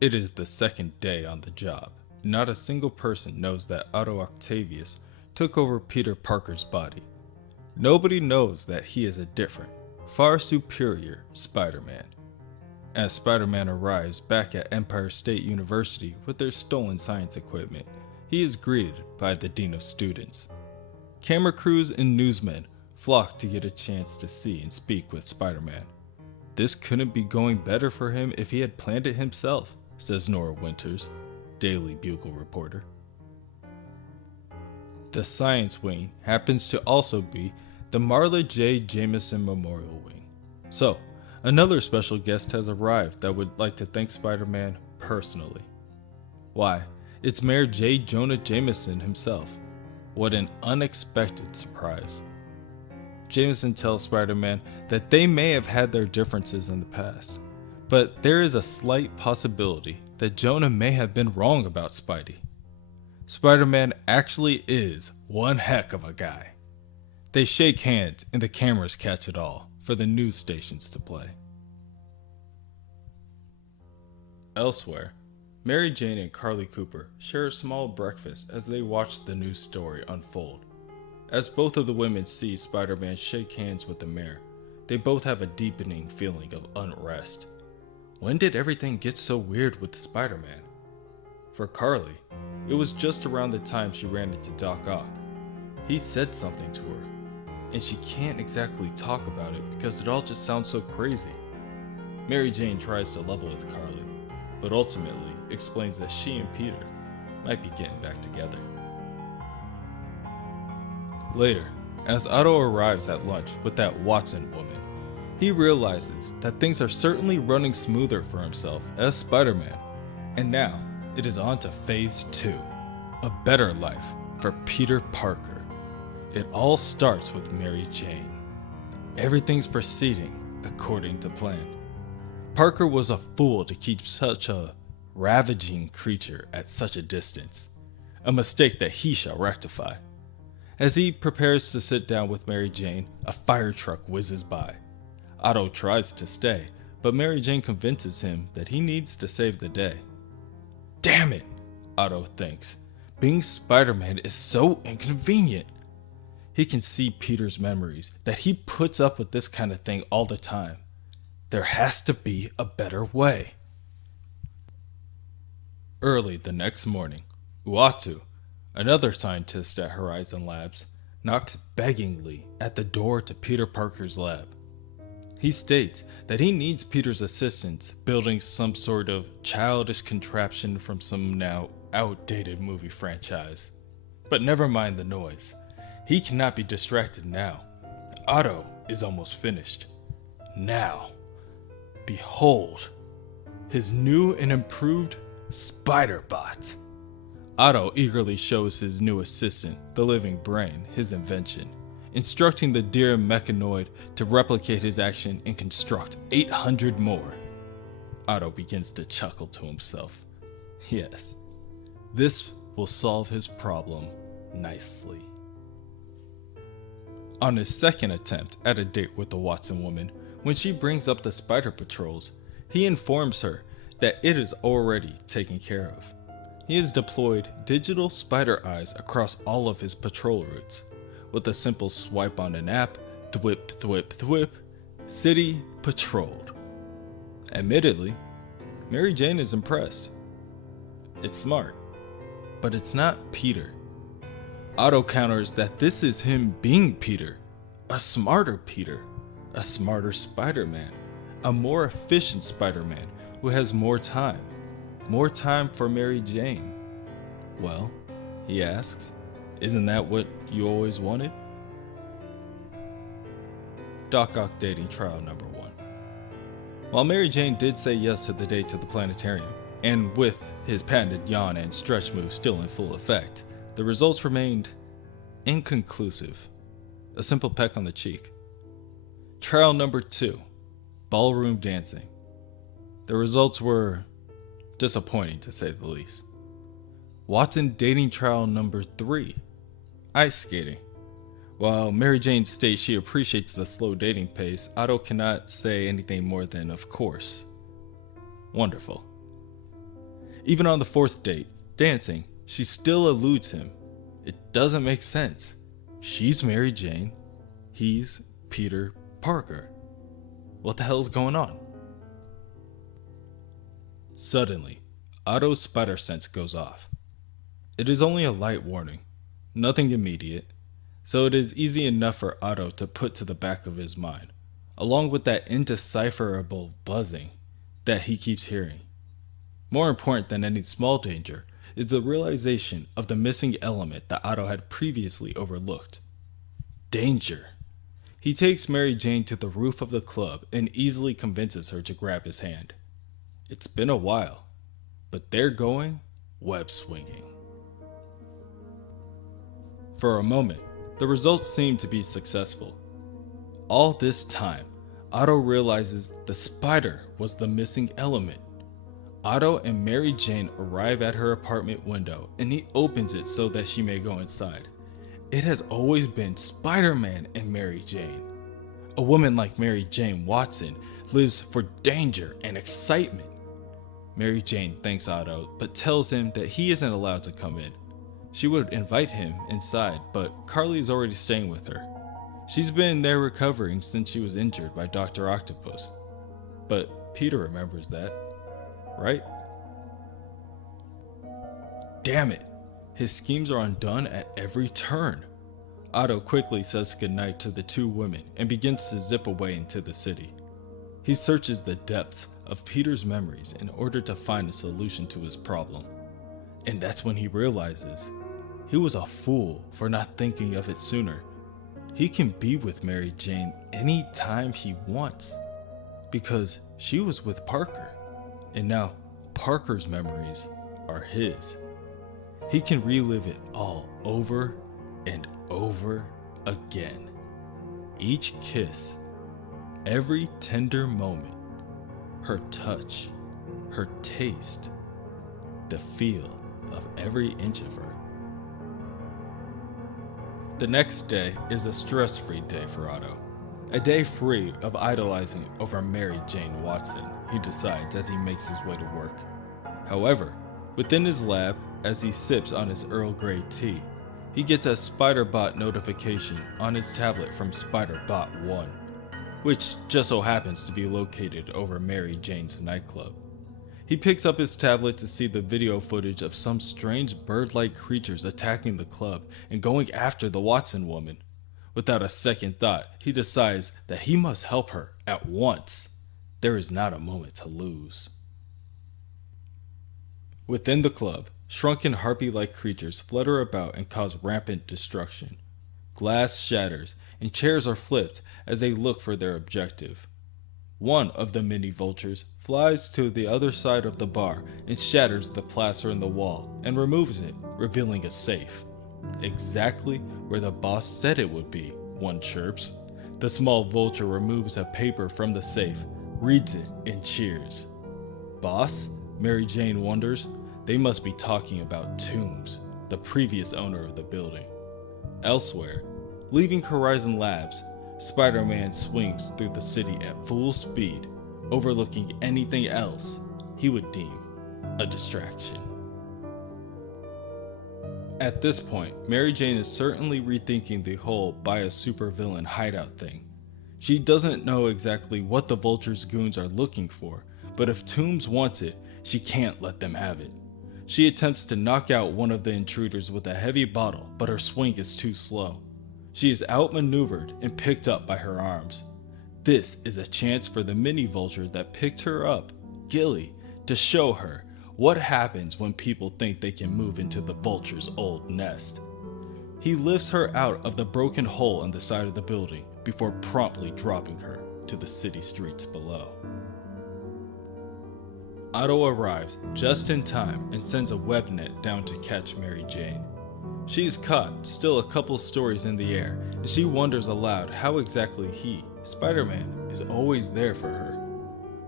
It is the second day on the job. Not a single person knows that Otto Octavius took over Peter Parker's body. Nobody knows that he is a different, far superior Spider-Man. As Spider-Man arrives back at Empire State University with their stolen science equipment, he is greeted by the Dean of Students. Camera crews and newsmen flock to get a chance to see and speak with Spider-Man. This couldn't be going better for him if he had planned it himself, says Nora Winters, Daily Bugle reporter. The science wing happens to also be the Marla J. Jameson Memorial Wing. So, another special guest has arrived that would like to thank Spider-Man personally. Why, it's Mayor J. Jonah Jameson himself. What an unexpected surprise. Jameson tells Spider-Man that they may have had their differences in the past, but there is a slight possibility that Jonah may have been wrong about Spidey. Spider-Man actually is one heck of a guy. They shake hands and the cameras catch it all for the news stations to play. Elsewhere, Mary Jane and Carly Cooper share a small breakfast as they watch the news story unfold. As both of the women see Spider-Man shake hands with the mayor, they both have a deepening feeling of unrest. When did everything get so weird with Spider-Man? For Carly, it was just around the time she ran into Doc Ock. He said something to her, and she can't exactly talk about it because it all just sounds so crazy. Mary Jane tries to level with Carly, but ultimately explains that she and Peter might be getting back together. Later, as Otto arrives at lunch with that Watson woman, he realizes that things are certainly running smoother for himself as Spider-Man, and now it is on to Phase 2, a better life for Peter Parker. It all starts with Mary Jane. Everything's proceeding according to plan. Parker was a fool to keep such a ravaging creature at such a distance, a mistake that he shall rectify. As he prepares to sit down with Mary Jane, a fire truck whizzes by. Otto tries to stay, but Mary Jane convinces him that he needs to save the day. Damn it, Otto thinks. Being Spider-Man is so inconvenient. He can see Peter's memories, that he puts up with this kind of thing all the time. There has to be a better way. Early the next morning, Uatu, another scientist at Horizon Labs, knocks beggingly at the door to Peter Parker's lab. He states that he needs Peter's assistance building some sort of childish contraption from some now outdated movie franchise. But never mind the noise. He cannot be distracted now. Otto is almost finished. Now, behold, his new and improved Spider-Bot. Otto eagerly shows his new assistant, the living brain, his invention, instructing the dear mechanoid to replicate his action and construct 800 more. Otto begins to chuckle to himself. Yes, this will solve his problem nicely. On his second attempt at a date with the Watson woman, when she brings up the spider patrols, he informs her that it is already taken care of. He has deployed digital spider eyes across all of his patrol routes. With a simple swipe on an app, thwip thwip thwip, city patrolled. Admittedly, Mary Jane is impressed. It's smart, but it's not Peter. Otto counters that this is him being Peter, a smarter Peter, a smarter Spider-Man, a more efficient Spider-Man who has more time for Mary Jane. Well, he asks, isn't that what you always wanted? Doc Ock dating trial number 1. While Mary Jane did say yes to the date to the planetarium, and with his patented yawn and stretch move still in full effect, the results remained inconclusive. A simple peck on the cheek. Trial number 2, ballroom dancing. The results were disappointing to say the least. Watson dating trial number 3, ice skating. While Mary Jane states she appreciates the slow dating pace, Otto cannot say anything more than of course. Wonderful. Even on the fourth date, dancing, she still eludes him. It doesn't make sense. She's Mary Jane. He's Peter Parker. What the hell is going on? Suddenly, Otto's spider sense goes off. It is only a light warning, nothing immediate, so it is easy enough for Otto to put to the back of his mind, along with that indecipherable buzzing that he keeps hearing. More important than any small danger is the realization of the missing element that Otto had previously overlooked. Danger. He takes Mary Jane to the roof of the club and easily convinces her to grab his hand. It's been a while, but they're going web swinging. For a moment, the results seem to be successful. All this time, Otto realizes the spider was the missing element. Otto and Mary Jane arrive at her apartment window and he opens it so that she may go inside. It has always been Spider-Man and Mary Jane. A woman like Mary Jane Watson lives for danger and excitement. Mary Jane thanks Otto but tells him that he isn't allowed to come in. She would invite him inside, but Carly is already staying with her. She's been there recovering since she was injured by Dr. Octopus. But Peter remembers that, right? Damn it! His schemes are undone at every turn. Otto quickly says goodnight to the two women and begins to zip away into the city. He searches the depths of Peter's memories in order to find a solution to his problem. And that's when he realizes he was a fool for not thinking of it sooner. He can be with Mary Jane anytime he wants because she was with Parker, and now Parker's memories are his. He can relive it all over and over again. Each kiss, every tender moment, her touch, her taste, the feel of every inch of her. The next day is a stress-free day for Otto. A day free of idolizing over Mary Jane Watson, he decides as he makes his way to work. However, within his lab, as he sips on his Earl Grey tea, he gets a SpiderBot notification on his tablet from SpiderBot 1, which just so happens to be located over Mary Jane's nightclub. He picks up his tablet to see the video footage of some strange bird-like creatures attacking the club and going after the Watson woman. Without a second thought, he decides that he must help her at once. There is not a moment to lose. Within the club, shrunken harpy-like creatures flutter about and cause rampant destruction. Glass shatters and chairs are flipped as they look for their objective. One of the mini vultures flies to the other side of the bar and shatters the plaster in the wall and removes it, revealing a safe. Exactly where the boss said it would be, one chirps. The small vulture removes a paper from the safe, reads it, and cheers. Boss? Mary Jane wonders. They must be talking about Toombs, the previous owner of the building. Elsewhere, leaving Horizon Labs, Spider-Man swings through the city at full speed, overlooking anything else he would deem a distraction. At this point, Mary Jane is certainly rethinking the whole buy a supervillain hideout thing. She doesn't know exactly what the Vulture's goons are looking for, but if Toombs wants it, she can't let them have it. She attempts to knock out one of the intruders with a heavy bottle, but her swing is too slow. She is outmaneuvered and picked up by her arms. This is a chance for the mini vulture that picked her up, Gilly, to show her what happens when people think they can move into the vulture's old nest. He lifts her out of the broken hole in the side of the building before promptly dropping her to the city streets below. Otto arrives just in time and sends a web net down to catch Mary Jane. She is caught, still a couple stories in the air, and she wonders aloud how exactly he, Spider-Man, is always there for her.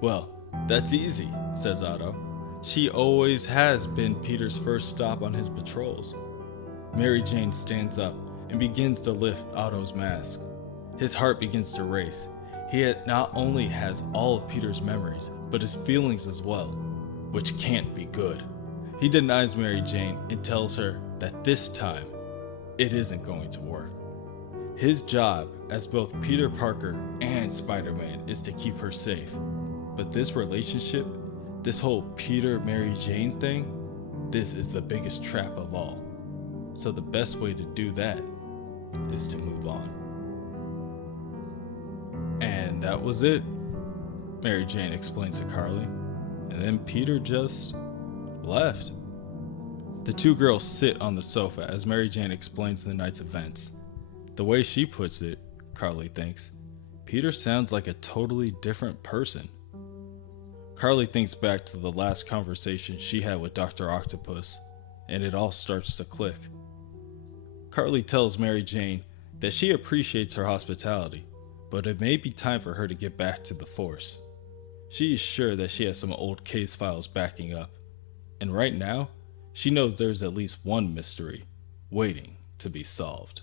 Well, that's easy, says Otto. She always has been Peter's first stop on his patrols. Mary Jane stands up and begins to lift Otto's mask. His heart begins to race. He not only has all of Peter's memories, but his feelings as well, which can't be good. He denies Mary Jane and tells her that this time, it isn't going to work. His job as both Peter Parker and Spider-Man is to keep her safe. But this relationship, this whole Peter-Mary Jane thing, this is the biggest trap of all. So the best way to do that is to move on. And that was it, Mary Jane explains to Carly. And then Peter just left. The two girls sit on the sofa as Mary Jane explains the night's events. The way she puts it, Carly thinks, Peter sounds like a totally different person. Carly thinks back to the last conversation she had with Dr. Octopus, and it all starts to click. Carly tells Mary Jane that she appreciates her hospitality, but it may be time for her to get back to the Force. She is sure that she has some old case files backing up, and right now, she knows there's at least one mystery waiting to be solved.